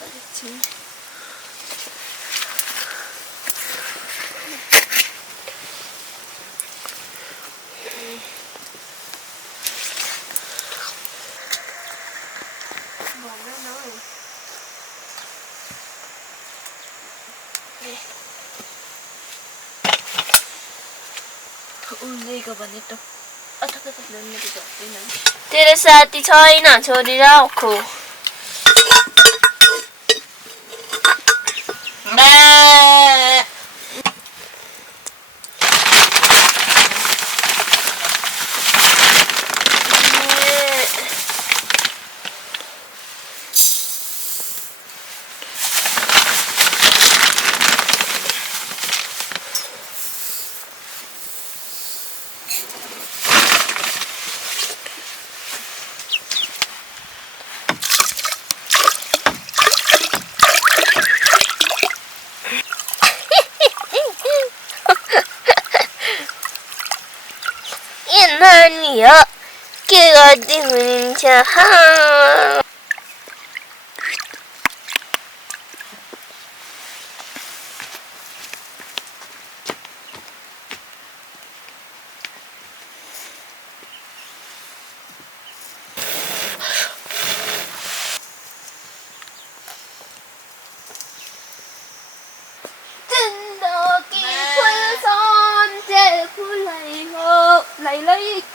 했지. तेरो साथी छैन छोरी राखो नानी हो के गर्दै हुनुहुन्छ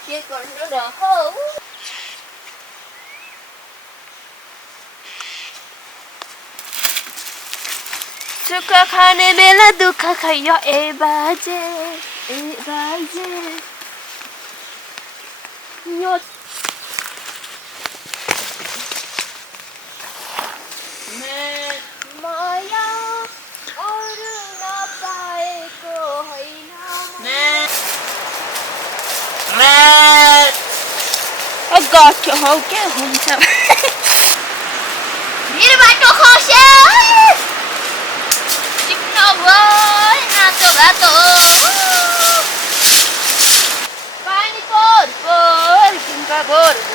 के गर्नु र हो सुख खाने बेला दुःख खाइयो ए बाजे यो माया अरु नपाएको होइन गर्थ्यो हौ के हुन्छ मेरो बाटो खस्यो चिप्न भयो नातो बाटो पानी पोर किम्पा भोर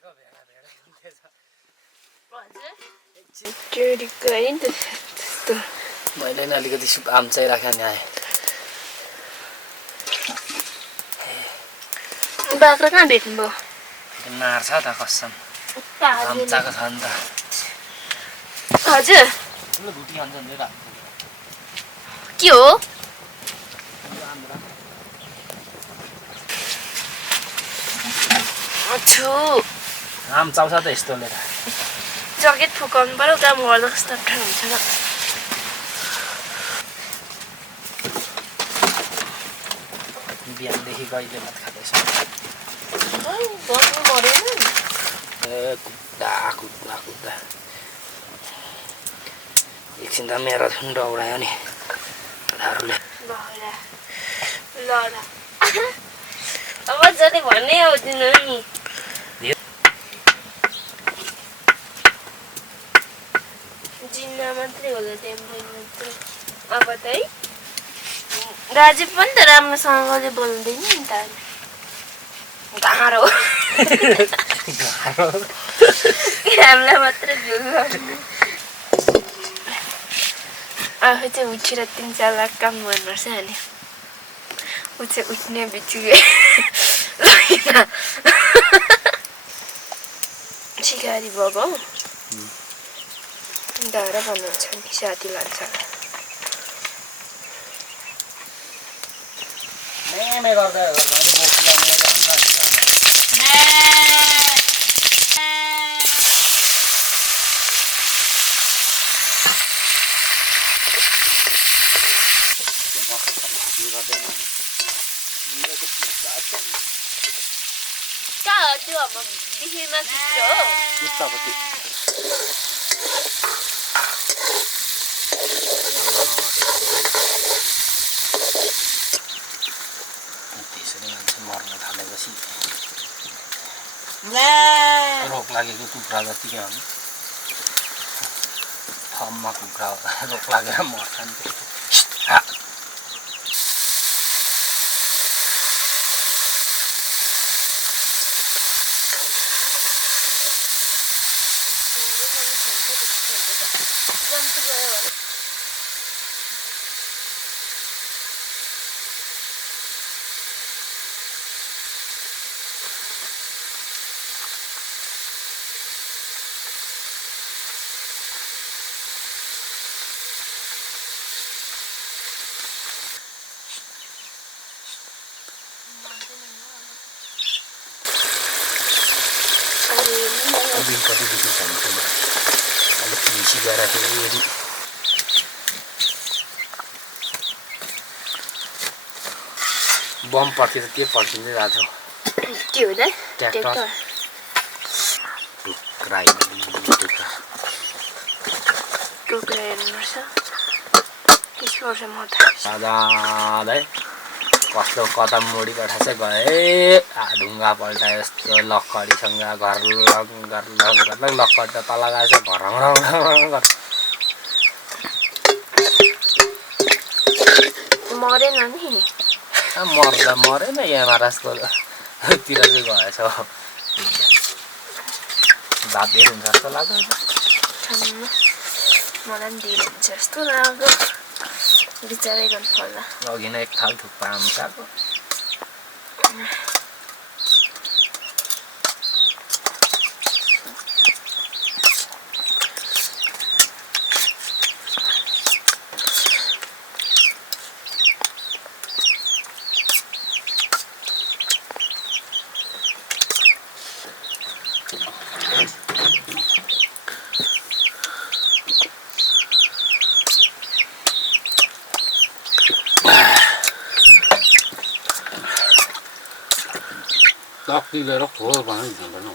नलिएको भेडा भेडा हुन्थेछ हजुर चोरीको है नि त्यस्तो मैले नि अलिकति सुप आम चाहिँ राखेँ नि आएँ बाख्रा कहाँ भेट्नुभयो मार्छ त कसम आम्चाको छ नि त हजुर ठुलो भुटी खान्छ नि रात के हो आम चाउँछ त यस्तोले त जकेट फुकाउनु पर्यो काम गर्दा कस्तो अप्ठ्यारो हुन्छ न बिहानदेखि कहिले भात खाँदैछ बस्नु परेन ए कुद्दा कुद्दा कुद्दा एकछिन त म्याराथन दौडायो नि दारुले ल अब जति भन्ने आउँदैन नि जिन्ना मात्रै होला त्यहाँ मात्रै अब त है दाजु पनि त राम्रोसँगले बोल्दैन नि त गाह्रो हामीलाई मात्रै झुल आफू चाहिँ उठेर 3-4 लाख काम गर्नुपर्छ अनि ऊ चाहिँ उठ्ने बिचुके सिकारी भएको धारा भन्नुहुन्छ नि साथी लान्छ मेमे गर्दा कहाँ हो त्यो अब बिहेमा चित्र हो उत्तापट्टि त्यसरी मान्छे मर्न थालेपछि रोग लागेको कुखुरा जतिकै हो नि थममा कुखुरा रोग लागेर मर्छ नि दिन कतिदेखि चाहिन्छ मलाई अलिक बेसी गएर फेरि बम पर्थ्यो त के पर्थ्यो राजो के हुँदा ट्र्याक्टर टुक्राइ टुक्रा हेर्नुपर्छ के गर्छ म त जाँदै कस्तो कदम मोडी पठाएछ गए ढुङ्गा पल्टाए जस्तो लक्कडीसँग घर लक्कड त तल गएछ घरौँ मरेन नि मर्दा मरेन यहाँ महाराजको तिर चाहिँ गएछ बाध्य हुन्छ जस्तो लाग्यो मलाई पनि ढिलो हुन्छ जस्तो लाग्यो बिचारै गर्नु पर्ला अघि नै एक थाल थुक्पा आम्चाको लक्की लिएर खोर बनाइ जाँदैन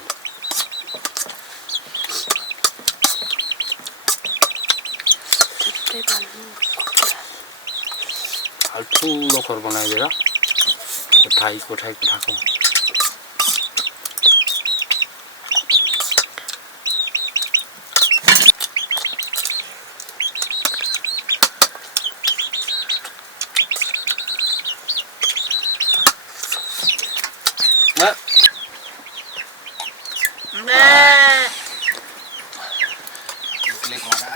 ठुलो खोर बनाइदिएर कोठाको क्लिक भएर